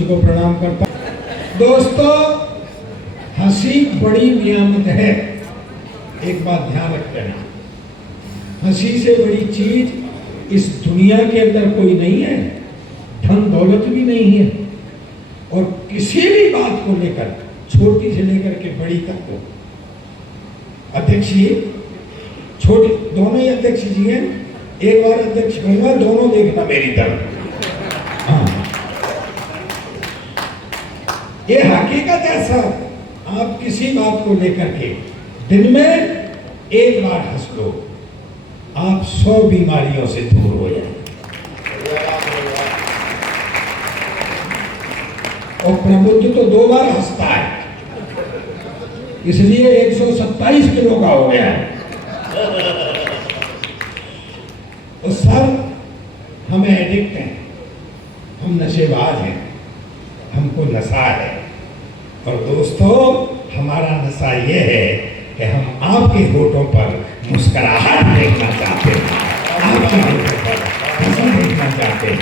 मंच को प्रणाम करता हूं। दोस्तों, हंसी बड़ी नियामत है, एक बात ध्यान रखते हैं, हंसी से बड़ी चीज इस दुनिया के अंदर कोई नहीं है, धन दौलत भी नहीं है। और किसी भी बात को लेकर, छोटी से लेकर के बड़ी तक को, अध्यक्ष जी छोटे दोनों ही अध्यक्ष जी हैं, एक बार अध्यक्ष कहूंगा, दोनों देखना मेरी तरफ। हाँ, ये हकीकत है सर, आप किसी बात को लेकर के दिन में एक बार हंस लो, आप 100 बीमारियों से दूर हो जाए। और प्रबुद्ध तो 2 बार हंसता है, इसलिए 127 किलो का हो गया है। तो सर, हम एडिक्ट हैं, हम नशेबाज हैं, हमको नशा है। और दोस्तों, हमारा नशा ये है कि हम आपके होठों पर मुस्कुराहट देखना चाहते हैं, आपके होठों पर हंसी देखना चाहते हैं,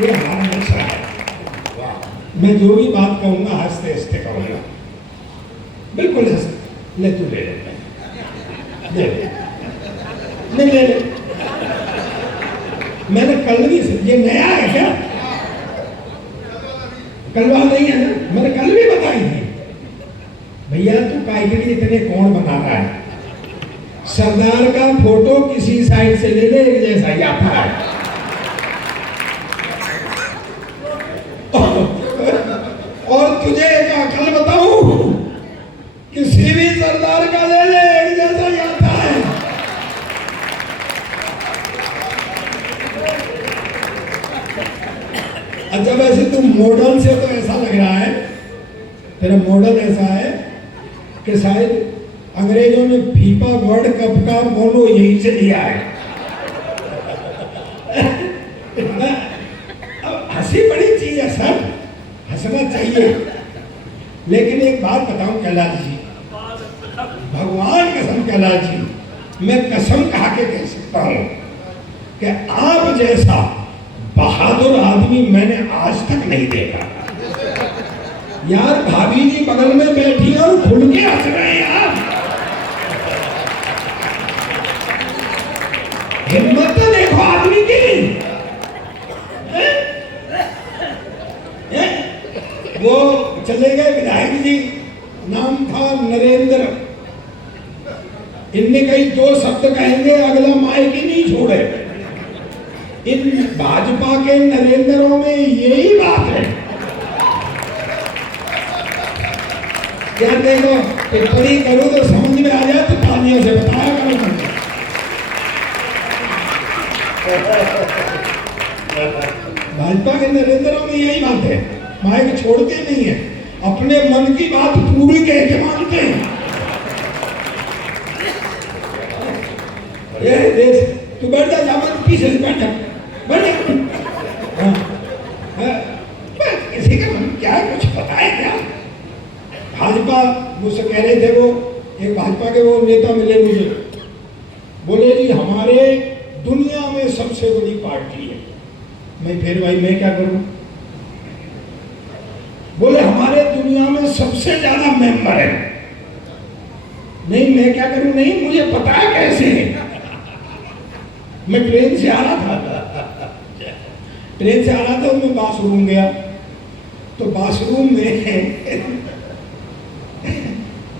ये हमारा नशा है। मैं जो भी बात कहूंगा हंसते हंसते कहूंगा, बिल्कुल हंसते। ले तू ले ले नहीं ले ले, मैंने कल भी, ये नया है क्या? कलवा नहीं है ना, मैंने कल भी बताई थी। भैया तू काइगरी इतने कौन बना रहा है? सरदार का फोटो किसी साइड से ले ले, एक जैसा ही आता है। और तुझे एक अकल बताऊं, किसी भी सरदार का ले ले, एक जैसा ही आता है। अच्छा, वैसे तुम मॉडल से तो ऐसा लग रहा है, तेरा मॉडल ऐसा है कि शायद अंग्रेजों ने फीफा वर्ल्ड कप का मोनो यहीं से लिया है। अब हंसी बड़ी चीज है सर, हंसना चाहिए। लेकिन एक बात बताऊं कैलाश जी, भगवान कसम कैलाश जी, मैं कसम खा के कह सकता हूं कि आप जैसा बहादुर आदमी मैंने आज तक नहीं देखा। यार, भाभी जी बगल में बैठी है और खुल के हंस रहे हैं यार। हिम्मत तो देखो आदमी की। वो चले गए विधायक जी, नाम था नरेंद्र, इनने कई 2 शब्द कहेंगे, अगला माइक ही नहीं छोड़े। इन भाजपा के नरेंद्रों में यही बात है। यार देखो, टिप्पणी करो तो समझ में आ जाए तो तालियों से बताया करो। भाजपा के नरेंद्रों में यही बात है, माइक छोड़ते नहीं है, अपने मन की बात पूरी कह के मानते हैं। ये देश, तू बैठ जा, जामन पीछे से बैठ जा, बैठ जा। किसी का मन क्या है, कुछ पता है क्या? भाजपा मुझसे कह रहे थे, वो एक भाजपा के वो नेता मिले मुझे, बोले जी हमारे दुनिया में सबसे बड़ी पार्टी है। मैं फिर भाई मैं क्या करूं? बोले हमारे दुनिया में सबसे ज्यादा मेंबर है। नहीं मैं क्या करूं? नहीं मुझे पता है कैसे। मैं ट्रेन से आ रहा था, मैं बाथरूम गया, तो बाथरूम में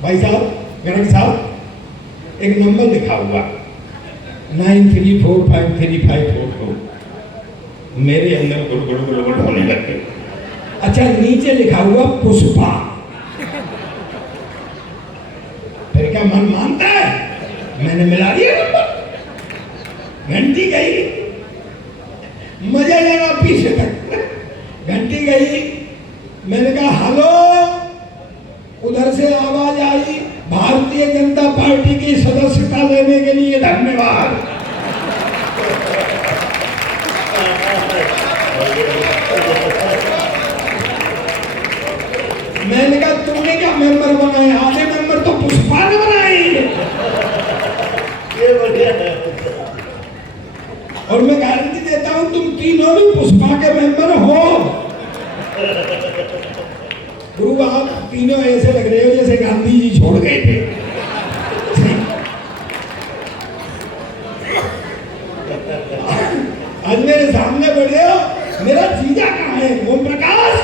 भाई साहब, गणक साहब, एक नंबर लिखा हुआ 93453544। मेरे अंदर गुड़ होने लगे। अच्छा, नीचे लिखा हुआ पुष्पा। फिर क्या मन मानता है? मैंने मिला दिया नंबर, घंटी गई, मजा लगा पीछे तक। घंटी गई, मैंने कहा हेलो, उधर से आवाज आई, भारतीय जनता पार्टी की सदस्यता लेने के लिए धन्यवाद। मैंने कहा तुमने क्या मेंबर बनाए? आधे मेंबर तो पुष्पा ने बनाए। ये बढ़िया है। और मैं गारंटी देता हूं तुम तीनों भी पुष्पा के मेंबर हो। गुरु आप तीनों ऐसे लग रहे हो जैसे गांधी जी छोड़ गए थे। आज मेरे सामने बैठे हो, मेरा जीजा कहाँ है? ओम प्रकाश।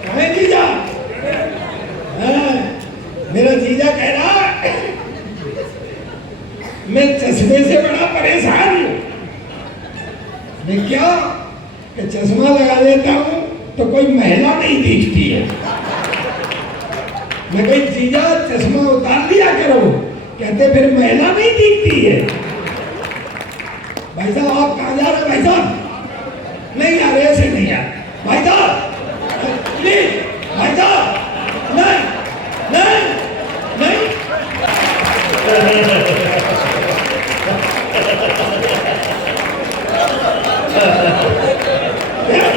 कहाँ है जीजा? मेरा जीजा कह रहा मैं चश्मे से बड़ा परेशान हूं। मैं क्या कि चश्मा लगा लेता हूं तो कोई महिला नहीं दिखती है। मैं कहीं जीजा चश्मा उतार लिया करो, कहते फिर महिला नहीं दिखती है। भाई साहब आप कहाँ जा रहे? भाई साहब नहीं आ रहे, ऐसे नहीं यार। भाई साहब प्लीज, भाई साहब नहीं नहीं नहीं।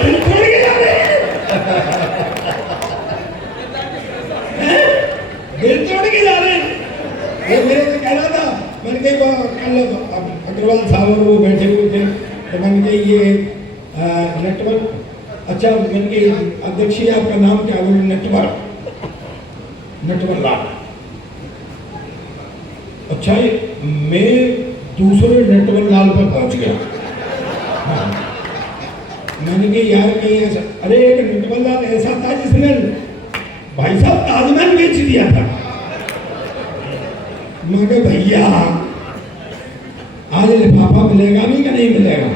दिल तोड़ के जा रहे हैं, दिल तोड़ के जा रहे हैं। वो मेरे से कह रहा था, मैंने कहा कल अग्रवाल साहब और वो बैठे हुए थे, तो मैंने कहा ये नेटवर्क, अच्छा मैंने कहा अध्यक्ष जी आपका नाम क्या? बोले नेटवर्क, नेटवर्क लाल। अच्छा मैं दूसरे नेटवर्क लाल पर पहुंच गया। हाँ। मैंने कहा यार कहीं ऐसा, अरे एक नेटवर्क लाल ऐसा था जिसने भाई साहब ताजमहल बेच दिया था। मैं कहा भैया आज लिफाफा मिलेगा भी कि नहीं मिलेगा?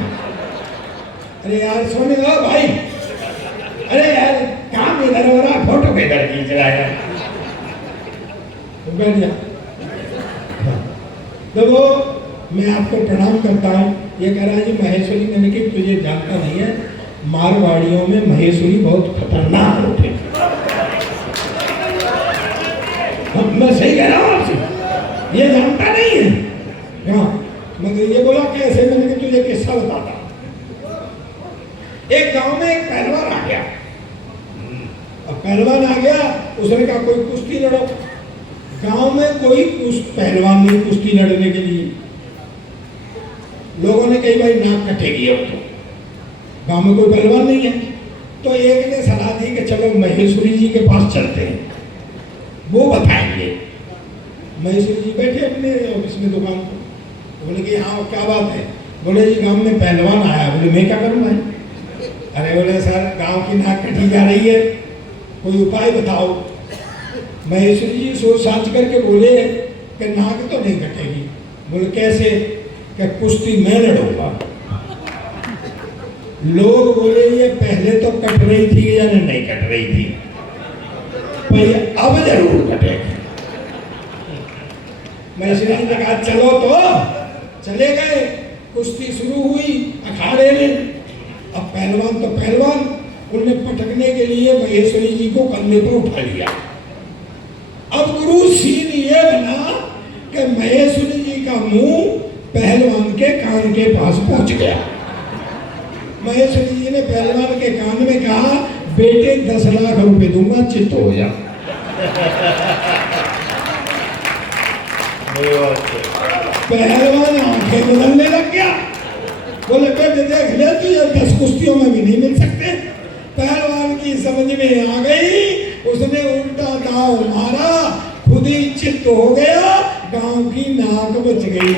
अरे यार सोने दो भाई, अरे यार काम इधर हो रहा, फोटो किधर खींच रहा है? तो बैठ जा। तो वो मैं आपको प्रणाम करता हूँ। ये कह रहा है जी महेश्वरी, मैंने कि तुझे जानता नहीं है, मारवाड़ियों में महेश्वरी बहुत खतरनाक होते हैं। मैं सही कह रहा हूँ आपसे, ये जानता नहीं है क्या? मगर ये बोला कैसे? मैंने कि तुझे किस्सा बताता। एक गांव में एक पहलवान आ गया। अब पहलवान आ गया, उसने कहा कोई कुश्ती लड़ो। गांव में कोई पहलवान नहीं कुश्ती लड़ने के लिए। लोगों ने कही भाई नाक कटेगी अब तो, गांव में कोई पहलवान नहीं है। तो एक ने सलाह दी कि चलो महेश्वरी जी के पास चलते हैं, वो बताएंगे। महेश्वरी जी बैठे अपने ऑफिस में दुकान पर, बोले कि हाँ क्या बात है? बोले जी गांव में पहलवान आया। बोले मैं क्या करूँगा? अरे बोले सर गांव की नाक कटी जा रही है, कोई उपाय बताओ। महेश्वरी जी सोच साच करके बोले कि नाक तो नहीं कटेगी। बोले कैसे? कि कुश्ती मैं लड़ूंगा। लोग बोले ये पहले तो कट रही थी या नहीं कट रही थी, पर अब जरूर कटेगी। महेश्वरी जी ने कहा चलो, तो चले गए। कुश्ती शुरू हुई अखाड़े में। अब पहलवान तो पहलवान, उन्हें पटकने के लिए महेश्वरी जी को कंधे पर उठा लिया। अब गुरु सीन ये बना कि महेश्वरी जी का मुंह पहलवान के कान के पास पहुंच गया। महेश्वरी जी ने पहलवान के कान में कहा बेटे 10 लाख रुपए दूंगा, चित्त हो जा। पहलवान आंखें बदलने लग गया। बोले बेटे देख ले तू, ये 10 कुश्तियों में भी नहीं मिल सकते। पहलवान की समझ में आ गई, उसने उल्टा दांव मारा, खुद ही चित्त हो गया, गांव की नाक बच गई।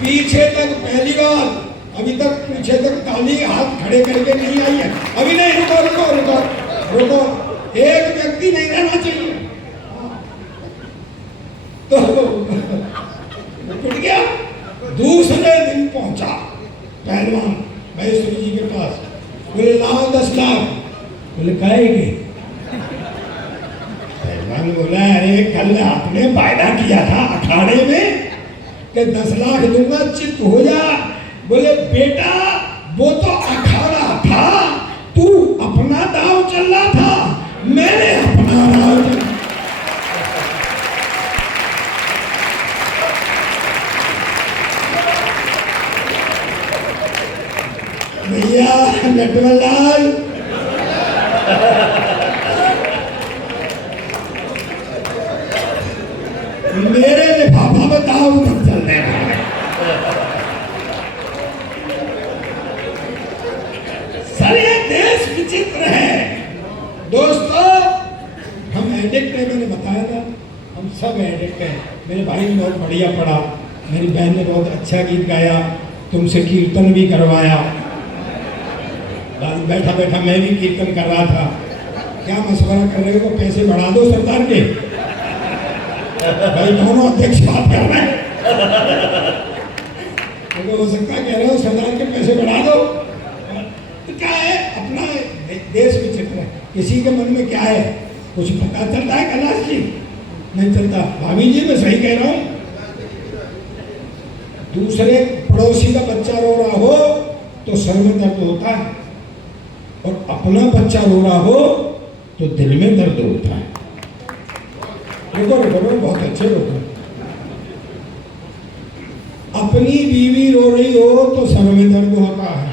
पीछे तक पहली बार, अभी तक पीछे तक ताली हाथ खड़े करके नहीं आई है। अभी नहीं, रुको रुको रुको रुको, एक व्यक्ति नहीं रहना चाहिए। तो टूट गया। दूसरे दिन पहुंचा पहलवान महेश्वरी जी के पास। बोले लाओ 10 लाख। बोले कहेगी? पहलवान बोला अरे कल आपने वायदा किया था अखाड़े में कि 10 लाख दूंगा, चित्त हो जा। बोले बेटा वो तो अखाड़ा था, तू अपना दांव चल रहा था, मैंने अपना दांव चल। भैया नटवरलाल, मेरे लिफाफा में दांव मत चलने। सब एडिक्ट हैं। मेरे भाई ने बहुत बढ़िया पढ़ा, मेरी बहन ने बहुत अच्छा गीत गाया, तुमसे कीर्तन भी करवाया। बैठा बैठा मैं भी कीर्तन कर रहा था। क्या मशवरा कर रहे हो, पैसे बढ़ा दो सरदार के। भाई दोनों अध्यक्ष बात कर रहे हैं, हो सकता कह रहे हो सरदार के पैसे बढ़ा दो। तो क्या है, अपना देश विचित्र है, किसी के मन में क्या है कुछ पता चलता है कैलाश जी? नहीं चलता। भाभी जी मैं सही कह रहा हूँ, दूसरे पड़ोसी का बच्चा रो रहा हो तो सर में दर्द होता है, और अपना बच्चा रो रहा हो तो दिल में दर्द होता है। देखो बहुत अच्छे लोग हैं। अपनी बीवी रो रही हो तो सर में दर्द होता है।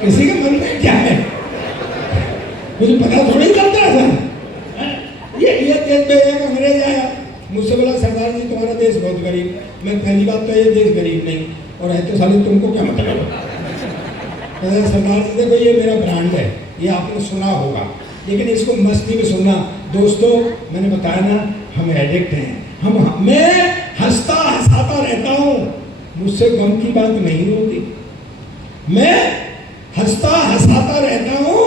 किसी के मन में क्या है मुझे पता थोड़ी चलता है सर। ये देश में एक अंग्रेज आया, मुझसे बोला सरदार जी तुम्हारा देश बहुत गरीब। मैं पहली बात तो ये देश गरीब नहीं, और है तो साले तुमको क्या मतलब है? सरदार जी देखो ये मेरा ब्रांड है, ये आपने सुना होगा, लेकिन इसको मस्ती में सुनना। दोस्तों मैंने बताया ना हम एडिक्ट हैं। मैं हंसता हंसाता रहता हूँ, मुझसे गम की बात नहीं होती। मैं हंसता हंसाता रहता हूँ,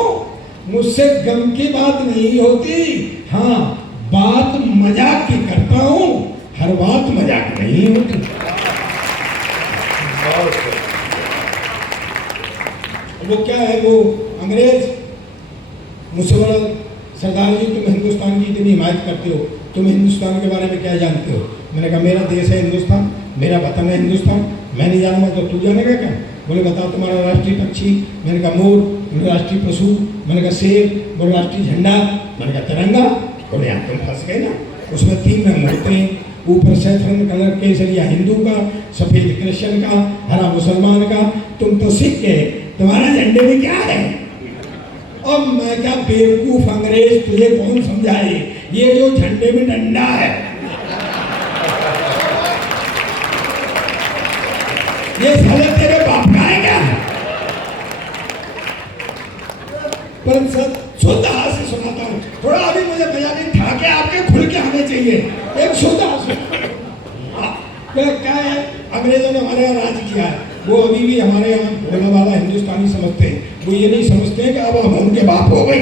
मुझसे गम की बात नहीं होती। हाँ बात मजाक की करता हूँ, हर बात मजाक नहीं होती। वो क्या है, वो अंग्रेज मुझसे बोला सरदार जी तुम हिंदुस्तान की इतनी हिमायत करते हो, तुम हिंदुस्तान के बारे में क्या जानते हो? मैंने कहा मेरा देश है हिंदुस्तान, मेरा वतन है हिंदुस्तान, मैं नहीं जानूंगा तो तू जानेगा क्या? बोले बताओ तुम्हारा राष्ट्रीय पक्षी? मैंने कहा मोर। बोले राष्ट्रीय पशु? मैंने कहा शेर। बोले राष्ट्रीय झंडा? मैंने कहा तिरंगा। बोले यहाँ तुम फंस गए ना, उसमें 3 रंग होते हैं, ऊपर सैफरन कलर केसरिया हिंदू का, सफेद क्रिश्चियन का, हरा मुसलमान का। तुम तो सिख गए, तुम्हारा झंडे में क्या है? अब मैं क्या बेवकूफ अंग्रेज, तुझे कौन समझाए, ये जो झंडे में डंडा है ये साले तेरे बाप का है क्या? पर शुद्ध हास्य सुनाता हूँ, थोड़ा अभी मुझे मजा नहीं था कि आपके खुल के आने चाहिए। एक शुद्ध हास्य क्या है, अंग्रेजों ने हमारे यहाँ राज किया है, वो अभी भी हमारे यहाँ बोलने वाला हिंदुस्तानी समझते हैं। वो ये नहीं समझते हैं कि अब हम उनके बाप हो गए।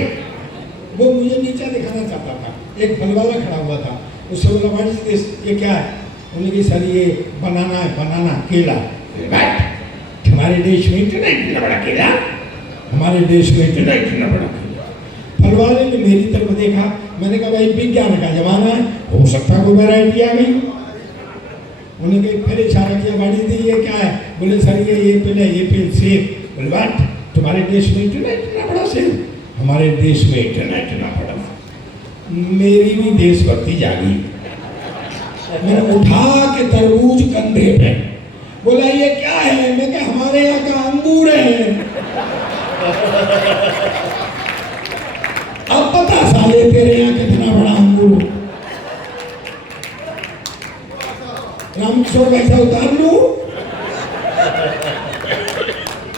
वो मुझे नीचा दिखाना चाहता था, एक फल वाला खड़ा हुआ था, उससे बोला व्हाट इज दिस, ये क्या है? उन्होंने कहा सर ये बनाना है, बनाना केला। हमारे देश में इतना बड़ा केला, हमारे देश में इतना बड़ा केला। फल वाले ने मेरी तरफ देखा, मैंने कहा भाई विज्ञान का जमाना है, हो सकता है कोई वैरायटी आ गई। उन्होंने फिर इशारा किया, गाड़ी दी, ये क्या है? बोले सर ये पेड़ है, ये पेड़ सेब। बोले बात तुम्हारे देश में इतना बड़ा सेब, हमारे देश में इतना बड़ा। मेरी भी देशभक्ति जागी, मैंने उठा के तरबूज कंधे पे, बोला ये क्या है? मैं कहा हमारे यहाँ का अंगूर है। अब पता साले तेरे यहाँ कितना बड़ा अंगूर। रामकिशोर वैसा उतार लू?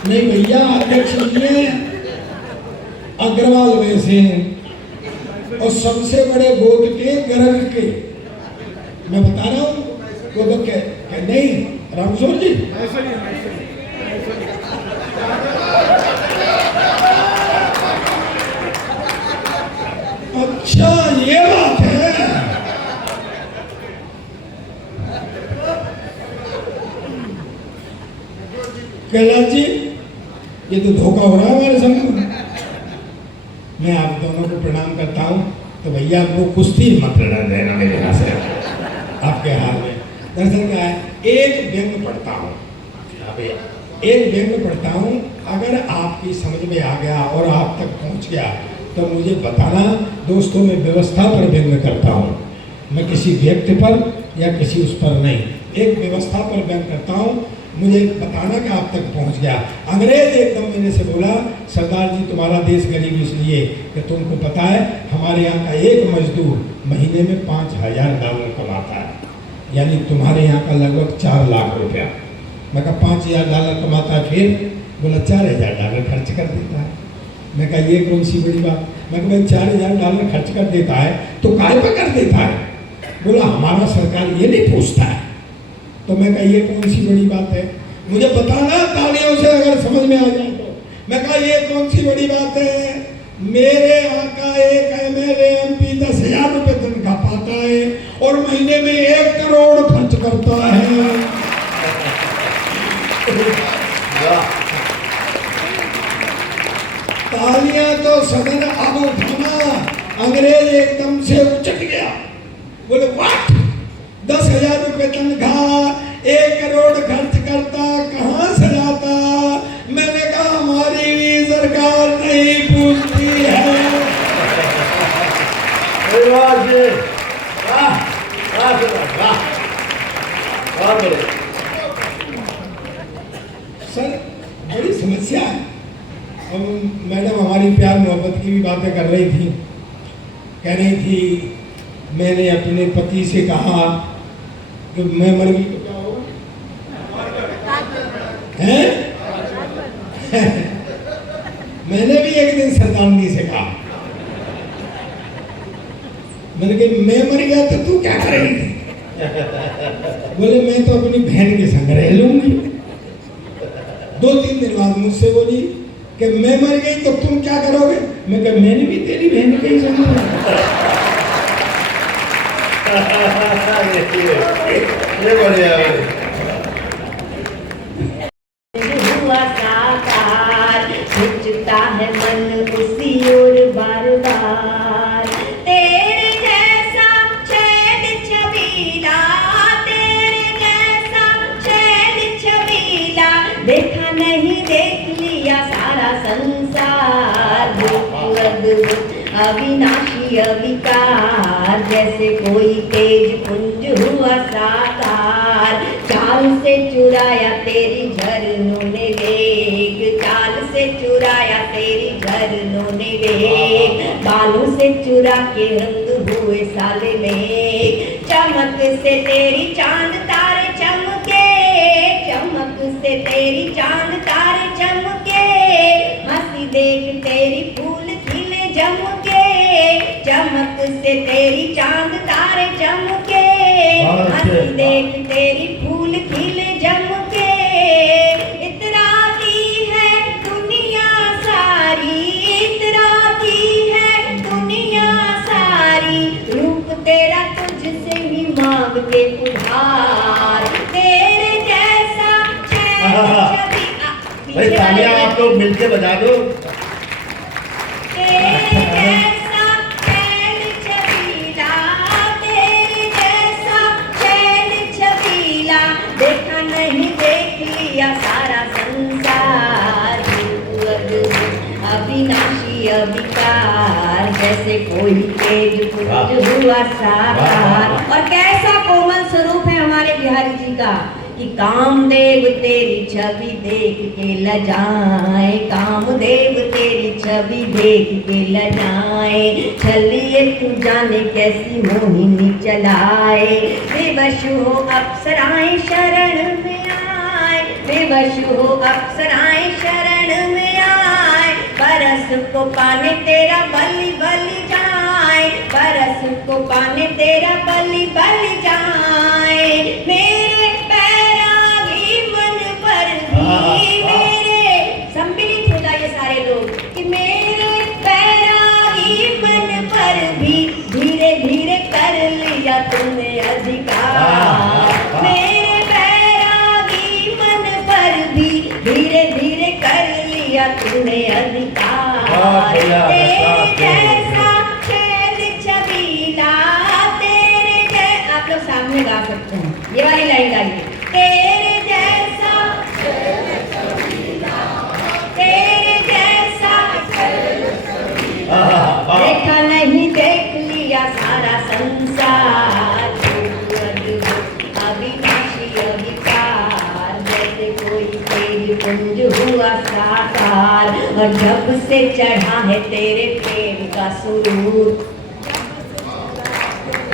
नहीं भैया, अध्यक्ष जी अग्रवाल वैसे हैं, और सबसे बड़े गोद के गर्ग के। मैं बता रहा हूँ वो तो नहीं रामकिशोर जी अच्छा ये बात है। कैलाश जी ये तो धोखा हो रहा है हमारे संग में। मैं आप दोनों को प्रणाम करता हूँ, तो भैया वो कुश्ती मत लड़ देना मेरे यहाँ से आपके हाल में। दरअसल क्या है, एक व्यंग पढ़ता हूँ, एक व्यंग पढ़ता हूँ, अगर आपकी समझ में आ गया और आप तक पहुँच गया तो मुझे बताना। दोस्तों मैं व्यवस्था पर व्यंग करता हूँ, मैं किसी व्यक्ति पर या किसी उस पर नहीं, एक व्यवस्था पर व्यंग करता हूँ। मुझे बताना कि आप तक पहुंच गया। अंग्रेज एकदम मैंने से बोला सरदार जी तुम्हारा देश गरीब इसलिए कि तुमको पता है हमारे यहाँ का एक मजदूर महीने में $5000 कमाता है। यानी तुम्हारे यहाँ का लगभग 4 लाख रुपया। मैं कहा $5,000 कमाता है, फिर बोला $4,000 खर्च कर देता है। मैं कहा ये कौन सी बड़ी बात। मैं कहा भाई $4,000 खर्च कर देता है तो काहे पर कर देता है। बोला हमारा सरकार ये नहीं पूछता है। तो मैं कहा ये कौन सी बड़ी बात है, मुझे बताना तालियों से अगर समझ में आ जाए तो। मैं कहा ये कौन सी बड़ी बात है, मेरे यहाँ का एक MLA MP 10,000 रुपये तनख्वाह पाता है और महीने में 1 करोड़ खर्च करता है। तालियां तो सदन अब उठाना। अंग्रेज एकदम से उचट गया, बोले व्हाट, 10,000 रुपये तनख्वाह, 1 करोड़ खर्च करता, कहाँ से जाता। मैंने कहा हमारी भी सरकार नहीं पूछती है। सर बड़ी समस्या है। अब मैडम हमारी प्यार मोहब्बत की भी बातें कर रही थी, कह रही थी मैंने अपने पति से कहा कि मैं मर गई तो क्या होगा हैं? मैंने भी एक दिन सरदारनी से कहा, मैंने कहा मैं मर गया तो तू क्या करेगी। बोले मैं तो अपनी बहन के संग रह लूंगी। 2-3 दिन बाद मुझसे बोली कि मैं मर गई तो तुम क्या करोगे। मैं कहा मैंने भी तेरी बहन के ही संग हुआ साकार, खिंचता है मन उसी ओर बार बार। तेरे जैसा चैन छबीला, तेरे जैसा चैन छबीला, देखा नहीं देख लिया सारा संसार। अद्भुत अविनाशी अविकार, जैसे कोई तेज पुंज हुआ साकार। चाल से चुराया तेरी झरनों ने वेग, चाल से चुराया तेरी झरनों ने वेग, बालों से चुरा के रंग हुए साले मेघ। चमक से तेरी चांद तारे चमके, चमक से तेरी चांद तारे चमके, हंसी देख तेरी फूल खिले जमके। चमक से तेरी चांद तारे चमके, हंसी देख तेरी फूल खिले जमके। इतराती है दुनिया सारी, इतराती है दुनिया सारी, रूप तेरा तुझसे ही मांग के उधार। तेरे जैसा भाई तालियां आप लोग मिलके बजा दो। तेरे जैसा चैन छबीला, तेरे जैसा चैन छबीला, देखा नहीं देख लिया सारा संसार। अविनाशी अविकार, जैसे कोई तेज पुंज हुआ साकार। और कैसा कोमल स्वरूप है हमारे बिहारी जी का कि कामदेव तेरी छवि देख के लजाए, कामदेव तेरी छवि देख के लजाए। चलिए तू जाने कैसी मोहिनी चलाए, बेबस हो अप्सराएं शरण में आए, बेबस हो अप्सराएं शरण में आए। बरस को पाने तेरा बलि बलि जाए, बरस को पाने तेरा बलि बलि जाए। मेरे पैरागी मन पर भी, मेरे सम्मिलित हो जाइए सारे लोग कि मेरे पैरागी मन पर भी धीरे धीरे कर लिया तुमने अधिकार। मेरे पैरागी मन पर भी धीरे धीरे कर लिया तुमने अधिकार। तेरे जैसा चैन छबीला, तेरे आप लोग सामने गा सकते हैं, ये वाली लाइन गाइए। तेरे जैसा तेरे जैसा देखा नहीं देख लिया सारा संसार। अविनाशी अविकार, जैसे कोई तेज पुंज हुआ साकार। और जब से चढ़ा है तेरे प्रेम का सुरूर,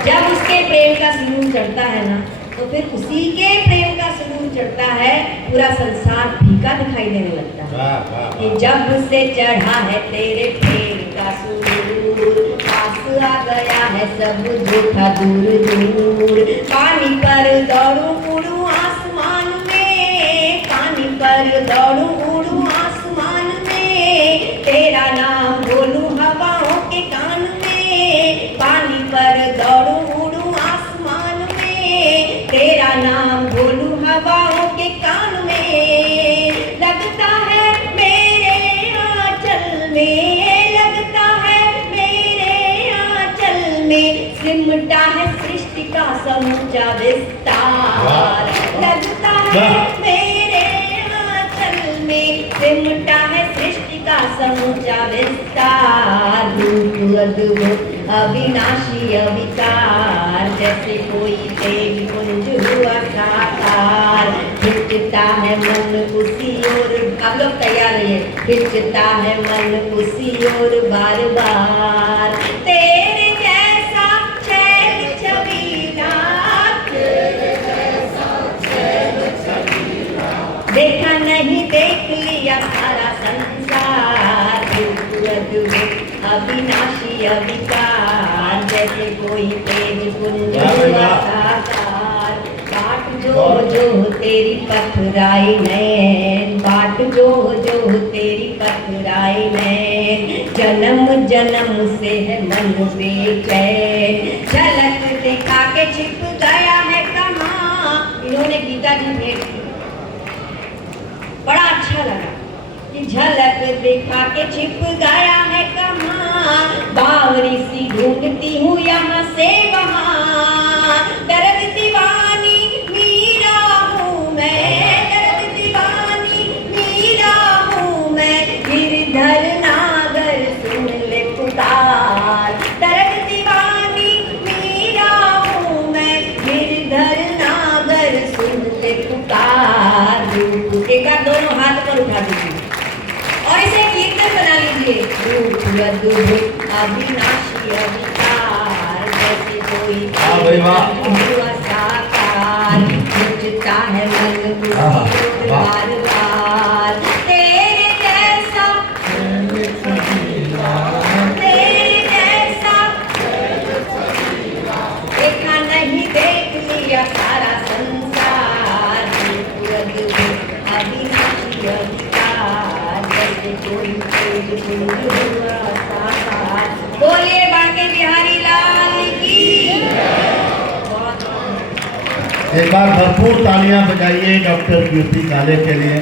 जब उसके प्रेम का सुरूर चढ़ता है ना तो फिर उसी के प्रेम का सुरूर चढ़ता है, पूरा संसार फीका दिखाई देने लगता है। वाह, वाह, कि वाह। जब से चढ़ा है तेरे प्रेम का सुरूर, पास आ गया है सब जो था दूर दूर। पानी पर दौड़ूं उड़ूं आसमान में, पानी पर दौड़ूं उड़ूं आसमान में, तेरा नाम बोलूं हवाओं के कान में। पानी पर दौड़ूं उड़ूं आसमान में, तेरा नाम बोलूं हवाओं के कान में। लगता है मेरे आंचल में, लगता है मेरे आंचल में, सिमटा है सृष्टि का समूचा विस्तार। लगता है मेरे आंचल में, सिमटा है सृष्टि का समूचा विस्तार। रूप अद्भुत अविनाशी अविकार, जैसे कोई तेज पुंज हुआ साकार। खिंचता है मन उसी ओर, आप लोग तैयार रहिए, खिंचता है मन उसी ओर बार बार। तेरे जैसा छैल छबीला, देखा नहीं देख लिया सारा संसार। अविनाशी अविकार, जैसे कोई तेज पुंज हुआ साकार। बाट जो तेरी पथराई नैन, बाट जो तेरी पथराई नैन, जन्म जन्म से है मन बेचैन। झलक दिखा के छिप गया है कहाँ, इन्होंने गीता जी भेंट की, बड़ा अच्छा लगा कि झलक दिखा के छिप गया है कहाँ। बावरी सी ढूंढती हूँ यहाँ से वहाँ, दर्द दीवानी मीरा हूँ मैं, दर्द दीवानी मीरा हूँ मैं। गिरधर नागर सुन ले पुकार, दर्द दीवानी मीरा हूँ मैं। गिरधर नागर सुन ले पुकार। एक बार दोनों हाथ पर उठा दीजिए और इसे कीर्तन बना लीजिए। रूप अद्भुत अविनाशी अविकार, जैसे कोई हुआ साकार। खिंचता है मन उसी ओर बार बार। तेरे जैसा, तेरे जैसा देखा नहीं देख लिया सारा संसार। रूप अद्भुत अविनाशी अविकार, जैसे कोई तेज पुंज हुआ साकार। बोलिए बांके बिहारी लाल की। एक बार भरपूर तालियां बजाइए डॉक्टर कीर्ति काले के लिए।